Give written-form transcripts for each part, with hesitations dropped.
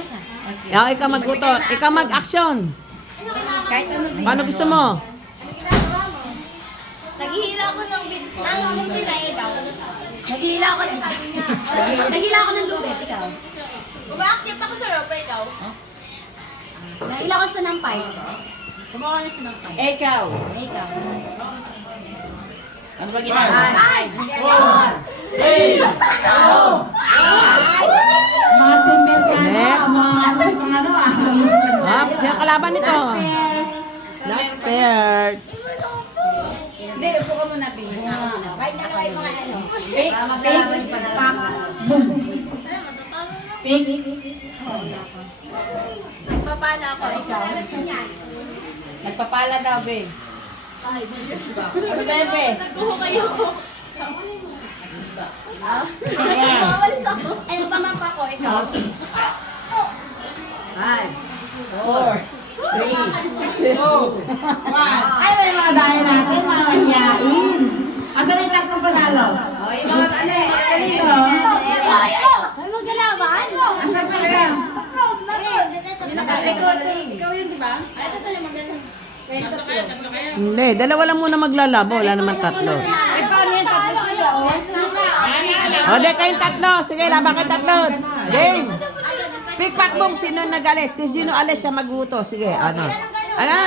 na siya. Ikaw mag-uto. Ikaw mag-action. Kahit ano. Paano gusto mo? Naghihila ko ng bintila, ikaw. Naghihila ako ng sabi niya. Naghihila ako ng lubet, ikaw. Umaakit ako sa rope, ikaw. Naghihila ako sa nampay. Gumawa ka na sa nampay. Ikaw. Ikaw. Ano ba ginagawa? Ay! Mga teammate ka na. Next. Mga ano ah. Hop, sino kalaban nito? Last pair. Hindi, upo ka muna, Bing. Kahit na kayo mga ano. Pick, pick, pack, boom. Pick. Nagpapala ako, ikaw. Nagpapala daw, Bing. Ano ba, Bing? Nagkuhukayo ko. Mawalis ako. Ay, mamampa ko, ikaw. 4, 3, 2, 1. Ay, may mga daya natin, mga nanyain. Asan yung tatlong panalo? Ay, mga ano eh. Ay, maggalaban. Asan pa isa? Ikaw yun, di ba? Ay, ito na magdalaban. Hindi, dalawa lang muna maglalabo. Wala naman tatlo. Ay, paano yung tatlo sila? O, di kayong tatlo. Sige, laban kayong tatlo. Game. Pick-pack-boom. Sino nag-alis? Kung sino alis siya mag-uto. Sige, ano? Ano?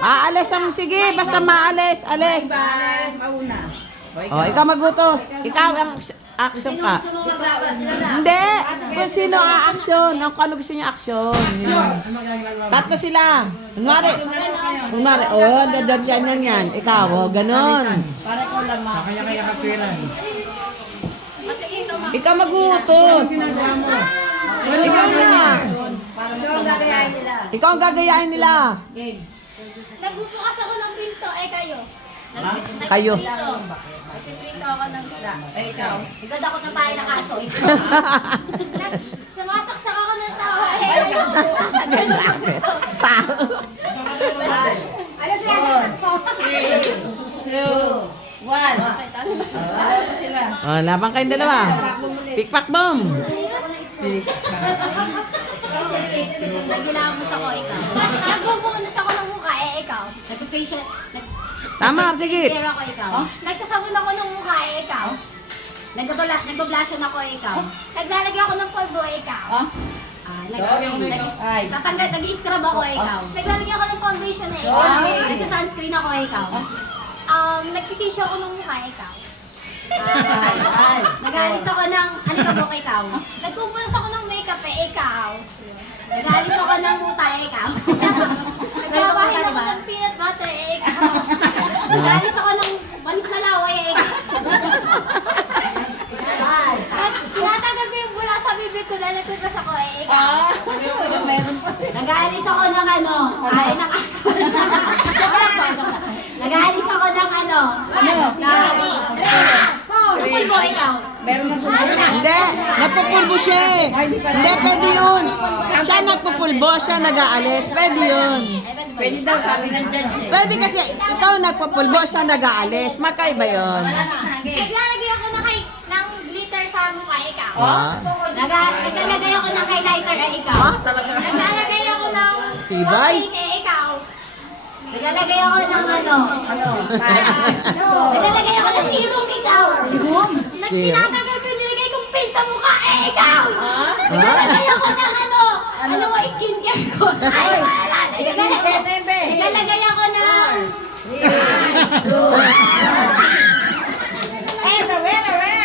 Aalis ang sige. Basta maalis. Alis. Mauna. O, ikaw mag-utos. Ikaw ang action ka. Gusto mo maglaba sila na. Hindi. Kung sino ang action. Ang ano gusto niya action. Yan. Tatlo sila. Kunwari. Oh, dadyan yan. Ikaw, oh, ganon. Para ko lamang. Kaya kapiran. Ikaw mag-utos. Ikaw na. Ikaw ang gagayahin nila. Nagbubukas ako ng pinto, eh kayo. Kayo. Nagpipinto ako ng isda. Eh, ikaw. Nagdadakot na tayo ng aso. Sumasaksak ako ng tao, eh kayo. Ano sila sasakto? 2, 1. Ano pa sila? Oh, laban kayong dalawa. Pick-pack-boom. Naghihila sa ko, ikaw. Nagbubukas ako ng mukha, eh ikaw. Nagpa-facial. Tama, sige. Nag-facial ako, ikaw. Nagsasabon ako ng mukha, eh ikaw. Nagpa-blushon ako, ikaw. Naglalagay ako ng polvo, eh ikaw. Ay. Tatanggal, nag-i-scrub ako, ikaw. Naglalagay ako ng foundation, eh ikaw. Nagsa-sunscreen ako, ikaw. Nagtitissue ako ng mukha, eh ikaw. Nag-aalis ako ng alikabok, ikaw. Nagpupunas ako ng makeup, eh ikaw. Nag-aalis ako ng muta, ikaw. Nagbabahin ako ng peanut butter, eh ikaw. Nag-aalis ako ng banis na laway, ikaw. At tinatagal ko yung bula sa bibig ko dahil nagtutbrush ako, eh ikaw. Meron pa. Nag-aalis ako ng ano, ay ng aso. Nag-aalis ako ng ano, ng pulbo, ikaw. Meron na po. Hindi, napupulbo siya eh. Hindi, pwede yun. Siya nagpupulbo, siya nag-aalis. Pwede yun. Pwede daw, sabi ng judge eh. Pwede kasi ikaw nagpupulbo, siya nag-aalis. Magkaiba yun. Naglalagay ako ng glitter sa mukha, ikaw. Ah, Naglalagay ako ng highlighter, ay ikaw. Naglalagay ako ng Tibay. paint, eh ikaw. Naglalagay ako ng ano. Naglalagay ako ng serum, ikaw. Tinatagal ko yung nilagay kong pin sa mukha, eh ikaw. Naglalagay ako ng ano mo, skincare ko. Ay,